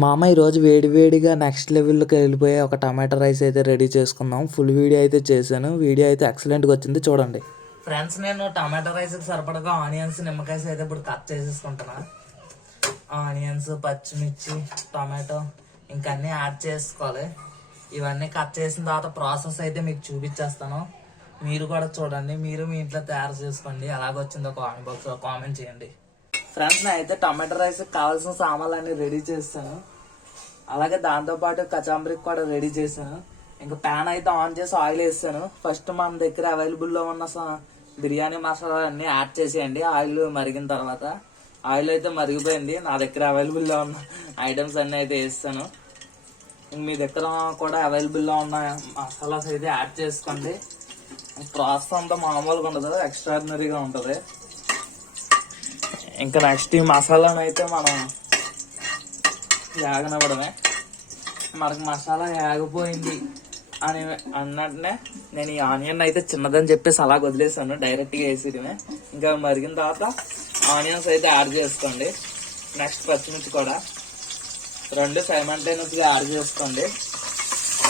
మా అమ్మ ఈరోజు వేడివేడిగా నెక్స్ట్ లెవెల్లోకి వెళ్ళిపోయే ఒక టమాటా రైస్ అయితే రెడీ చేసుకుందాం. ఫుల్ వీడియో అయితే చేశాను. వీడియో అయితే ఎక్సలెంట్గా వచ్చింది, చూడండి ఫ్రెండ్స్. నేను టమాటా రైస్కి సరిపడగా ఆనియన్స్, నిమ్మకాయ అయితే ఇప్పుడు కట్ చేసేసుకుంటున్నా. ఆనియన్స్, పచ్చిమిర్చి, టమాటో ఇంకా అన్నీ యాడ్ చేసుకోవాలి. ఇవన్నీ కట్ చేసిన తర్వాత ప్రాసెస్ అయితే మీకు చూపించేస్తాను. మీరు కూడా చూడండి, మీరు మీ ఇంట్లో తయారు చేసుకోండి. ఎలాగొచ్చిందో కామెంట్ బాక్స్లో కామెంట్ చేయండి. ఫ్రెండ్స్, నేను అయితే టమాటా రైస్ కావాల్సిన సామాన్లన్నీ రెడీ చేస్తాను. అలాగే దాంతోపాటు కచాంబరికి కూడా రెడీ చేశాను. ఇంకా ప్యాన్ అయితే ఆన్ చేసి ఆయిల్ వేస్తాను. ఫస్ట్ మన దగ్గర అవైలబుల్లో ఉన్న బిర్యానీ మసాలా అన్ని యాడ్ చేసేయండి. ఆయిల్ మరిగిన తర్వాత ఆయిల్ అయితే మరిగిపోయింది. నా దగ్గర అవైలబుల్లో ఉన్న ఐటమ్స్ అన్ని అయితే వేస్తాను. మీ దగ్గర కూడా అవైలబుల్లో ఉన్న మసాలాస్ అయితే యాడ్ చేసుకోండి. ప్రాసెస్ అంతా మామూలుగా ఉండదు, ఎక్స్ట్రాడినరీగా ఉంటుంది. ఇంకా నెక్స్ట్ ఈ మసాలాను అయితే మనం యాగనివ్వడమే. మనకు మసాలా యాగిపోయింది అని అన్నట్టునే నేను ఈ ఆనియన్ అయితే చిన్నదని చెప్పేసి అలా వదిలేసాను, డైరెక్ట్గా వేసేయడమే. ఇంకా మరిగిన తర్వాత ఆనియన్స్ అయితే యాడ్ చేసుకోండి. నెక్స్ట్ పచ్చిమిర్చి కూడా రెండు సైమల్టేనియస్గా యాడ్ చేసుకోండి.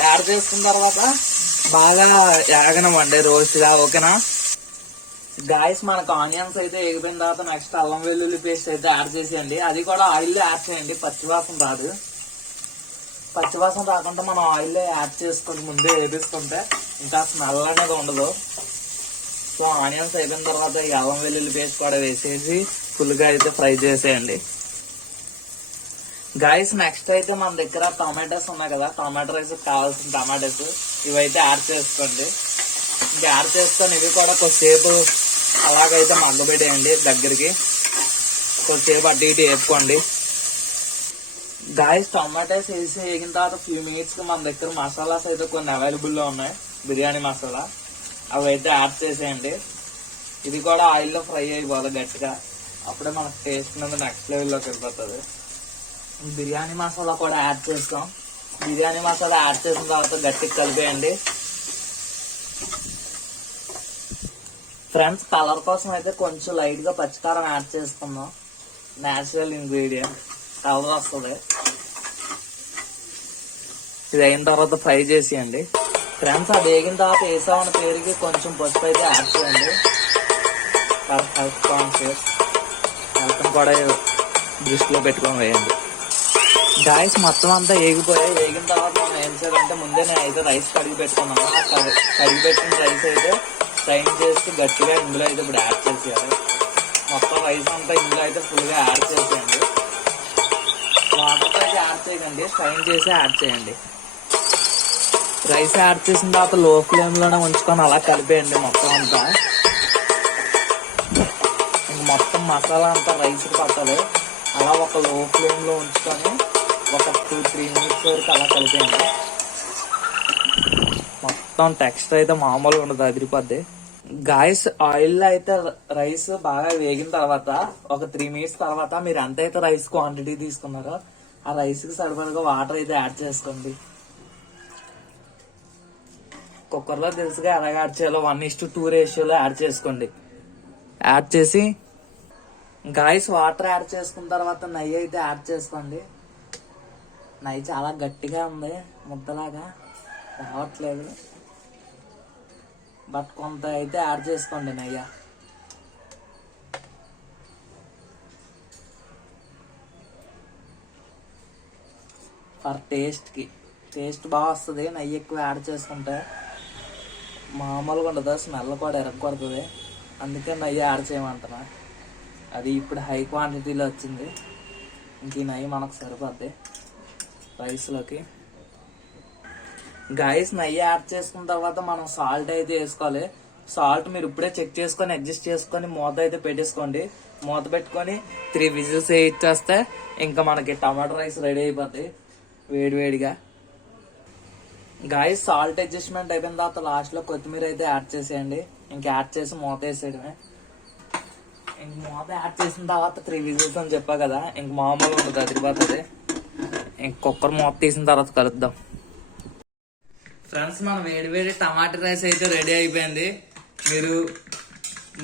యాడ్ చేసుకున్న తర్వాత బాగా యాగనివ్వండి రోస్ట్గా, ఓకేనా గాయస్. మనకు ఆనియన్స్ అయితే ఎగిపోయిన తర్వాత నెక్స్ట్ అల్లం వెల్లుల్లి పేస్ట్ అయితే యాడ్ చేసేయండి. అది కూడా ఆయిల్లో యాడ్ చేయండి, పచ్చివాసన రాదు. పచ్చివాసన రాకుండా మనం ఆయిల్లో యాడ్ చేసుకొని ముందే వేపిస్తుంటే ఇంకా స్మెల్ అనేది ఉండదు. సో ఆనియన్స్ అయిపోయిన తర్వాత ఈ అల్లం వెల్లుల్లి పేస్ట్ కూడా వేసేసి ఫుల్గా అయితే ఫ్రై చేసేయండి. గాయస్, నెక్స్ట్ అయితే మన దగ్గర టమాటోస్ ఉన్నాయి కదా, టమాటో రైస్ కావాల్సిన టమాటోస్ ఇవైతే యాడ్ చేసుకోండి. ఇంకా యాడ్ చేసుకొని ఇవి కూడా కొద్దిసేపు అలాగైతే మగ్గబెట్టేయండి దగ్గరికి. కొద్దిసేపు అటు ఇటు వేపుకోండి. గాయస్, టమాటాస్ వేసి వేగిన తర్వాత ఫ్యూ మినిట్స్కి మన దగ్గర మసాలాస్ అయితే కొన్ని అవైలబుల్లో ఉన్నాయి, బిర్యానీ మసాలా. అవి అయితే యాడ్ చేసేయండి. ఇది కూడా ఆయిల్లో ఫ్రై అయిపోవాలి గట్టిగా, అప్పుడే మనకు టేస్ట్ మీద నెక్స్ట్ లెవెల్లోకి వెళ్ళిపోతుంది. బిర్యానీ మసాలా కూడా యాడ్ చేస్తాం. బిర్యానీ మసాలా యాడ్ చేసిన తర్వాత గట్టిగా కలిపేయండి. ఫ్రెండ్స్, కలర్ కోసం అయితే కొంచెం లైట్గా పచ్చికారం యాడ్ చేసుకుందాం. న్యాచురల్ ఇంగ్రీడియంట్, కలర్ వస్తుంది. ఇది అయిన తర్వాత ఫ్రై చేసేయండి. ఫ్రెండ్స్, అది వేగిన తర్వాత వేసామన్న పేరుకి కొంచెం పసుపు అయితే యాడ్ చేయండి. హెల్త్ కాన్షియస్, హెల్త్ కూడా దృష్టిలో పెట్టుకొని వేయండి. గాయస్, మొత్తం అంతా వేగిపోయాయి. వేగిన తర్వాత మనం ఏం చేయాలంటే ముందే నేను అయితే రైస్ కడిగి పెట్టుకున్నాను. కడిగి పెట్టిన రైస్ అయితే స్ట్రైన్ చేసి గట్టిగా ఇందులో అయితే ఇప్పుడు యాడ్ చేసేయాలి. మొత్తం రైస్ అంతా ఇందులో అయితే ఫుల్గా యాడ్ చేసేయండి. వాటర్తో అయితే యాడ్ చేయకండి, స్ట్రైన్ చేసి యాడ్ చేయండి. రైస్ యాడ్ చేసిన తర్వాత లో ఫ్లేమ్లోనే ఉంచుకొని అలా కలిపేయండి మొత్తం అంతా. ఇంక మొత్తం మసాలా అంతా రైస్కి పట్టాలి. అలా ఒక లో ఫ్లేమ్లో ఉంచుకొని ఒక 2-3 మినిట్స్ వరకు అలా కలిపేయండి. మొత్తం టెక్స్చర్ అయితే మామూలుగా ఉండదు, అదిరిపోద్ది. గాయస్, ఆయిల్లో అయితే రైస్ బాగా వేగిన తర్వాత ఒక 3 మినిట్స్ తర్వాత మీరు ఎంతైతే రైస్ క్వాంటిటీ తీసుకున్నారో ఆ రైస్కి సరిపడగా వాటర్ అయితే యాడ్ చేసుకోండి. కుక్కర్లో తెలుసుగా ఎలాగ యాడ్ చేయాలో 1:2 రేషియోలో యాడ్ చేసుకోండి. యాడ్ చేసి గాయస్ వాటర్ యాడ్ చేసుకున్న తర్వాత నెయ్యి అయితే యాడ్ చేసుకోండి. నెయ్యి చాలా గట్టిగా ఉంది, ముద్దలాగా రావట్లేదు, బట్ కొంత అయితే యాడ్ చేసుకోండి నెయ్యి. ఫర్ టేస్ట్ బాగా వస్తుంది నెయ్యి ఎక్కువ యాడ్ చేసుకుంటే. మామూలుగా ఉండదు, స్మెల్ కూడా ఎరగకూడదు, అందుకే నెయ్యి యాడ్ చేయమంటున్నా. అది ఇప్పుడు హై క్వాంటిటీలో వచ్చింది. ఇంక ఈ నెయ్యి మనకు సరిపోద్ది రైస్లోకి. గాయస్, నెయ్యి యాడ్ చేసుకున్న తర్వాత మనం సాల్ట్ అయితే వేసుకోవాలి. సాల్ట్ మీరు ఇప్పుడే చెక్ చేసుకొని అడ్జస్ట్ చేసుకొని మూత అయితే పెట్టేసుకోండి. మూత పెట్టుకొని 3 విజిల్స్ వేయించేస్తే ఇంకా మనకి టమాటో రైస్ రెడీ అయిపోద్ది వేడివేడిగా. గాయస్, సాల్ట్ అడ్జస్ట్మెంట్ అయిపోయిన తర్వాత లాస్ట్లో కొత్తిమీర అయితే యాడ్ చేసేయండి. ఇంక యాడ్ చేసి మూత వేసేయడమే. ఇంక మూత యాడ్ చేసిన తర్వాత 3 విజిల్స్ అని చెప్పా కదా, ఇంక మామూలుగా ఉంటుంది, అదిరిపోతుంది. ఇంక కుక్కర్ మూత తీసిన తర్వాత కలుద్దాం. ఫ్రెండ్స్, మన వేడివేడి టమాటా రైస్ అయితే రెడీ అయిపోయింది. మీరు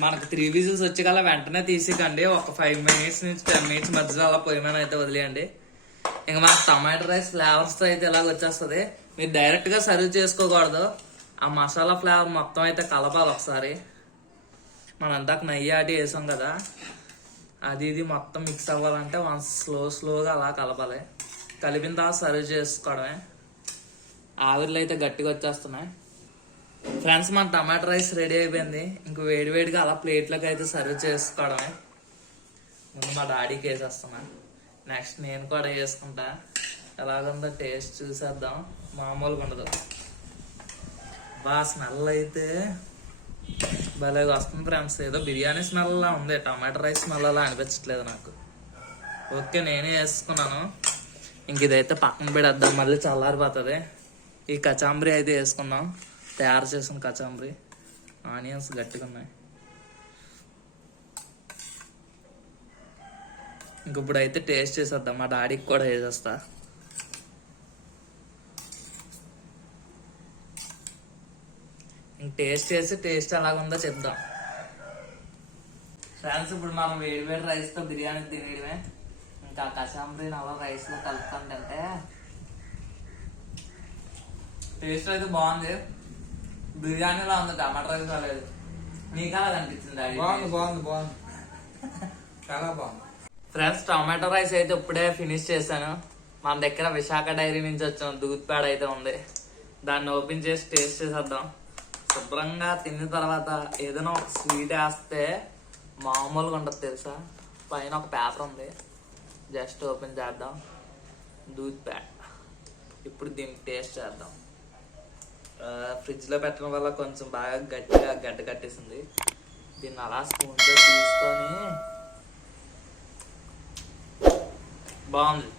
మనకు 3 విజిల్స్ వచ్చి కల్లా వెంటనే తీసేకండి. ఒక 5 మినిట్స్ నుంచి 10 మినిట్స్ మధ్యలో అలా పొయ్యి మీద అయితే వదిలేయండి. ఇంకా మన టమాటో రైస్ ఫ్లేవర్స్తో అయితే ఇలాగ వచ్చేస్తుంది. మీరు డైరెక్ట్గా సర్వ్ చేసుకోకూడదు, ఆ మసాలా ఫ్లేవర్ మొత్తం అయితే కలపాలి ఒకసారి. మనం అందాక నెయ్యి ఆటి వేసాం కదా, అది ఇది మొత్తం మిక్స్ అవ్వాలంటే మనం స్లోగా అలా కలపాలి. కలిపిన తర్వాత సర్వ్ చేసుకోవడమే. ఆవిరిలో అయితే గట్టిగా వచ్చేస్తున్నాయి. ఫ్రెండ్స్ మన టమాటో రైస్ రెడీ అయిపోయింది. ఇంక వేడివేడిగా అలా ప్లేట్లోకి అయితే సర్వ్ చేసుకోవడమే. ముందు మా డాడీకి వేసేస్తున్నా, నెక్స్ట్ నేను కూడా వేసుకుంటా. ఎలాగుందో టేస్ట్ చూసేద్దాం. మామూలుగా ఉండదు. స్మెల్ అయితే భలేగా వస్తుంది ఫ్రెండ్స్. ఏదో బిర్యానీ స్మెల్ లా ఉంది, టమాటో రైస్ స్మెల్ అలా అనిపించట్లేదు నాకు. ఓకే, నేనే వేసుకున్నాను. ఇంక ఇదైతే పక్కన పెడేద్దాం, మళ్ళీ చల్లారిపోతుంది. ఈ కచాంబరి అయితే వేసుకున్నాం, తయారు చేసిన కచాంబరి. ఆనియన్స్ గట్టిగా ఉన్నాయి. ఇంక ఇప్పుడు అయితే టేస్ట్ చేసేద్దాం. మా డాడీకి కూడా వేసేస్తా. ఇంక టేస్ట్ చేసి టేస్ట్ ఎలాగుందో చెప్దాం. ఫ్రెండ్స్ ఇప్పుడు మనం వేడి రైస్తో బిర్యానీ తినేయడమే. ఇంకా కచాంబరిని అలా రైస్లో కలుపుకుంటే టేస్ట్ అయితే బాగుంది. బిర్యానీలో ఉంది, టమాటో రైస్ రాలేదు. నీకు అలా అనిపించింది? బాగుంది చాలా బాగుంది. ఫ్రెండ్స్ టమాటో రైస్ అయితే ఇప్పుడే ఫినిష్ చేశాను. మన దగ్గర విశాఖ డైరీ నుంచి వచ్చిన దూద్ పేడ అయితే ఉంది. దాన్ని ఓపెన్ చేసి టేస్ట్ చేసేద్దాం. శుభ్రంగా తిన్న తర్వాత ఏదైనా ఒక స్వీట్ వేస్తే మామూలుగా ఉంటుంది తెలుసా. పైన ఒక పేపర్ ఉంది, జస్ట్ ఓపెన్ చేద్దాం. దూద్ పేడ. ఇప్పుడు దీన్ని టేస్ట్ చేద్దాం. ఫ్రిడ్జ్లో పెట్టడం వల్ల కొంచెం బాగా గట్టిగా గడ్డ కట్టేసింది. దీన్ని అలా స్పూన్తో తీసుకొని బాగుంది.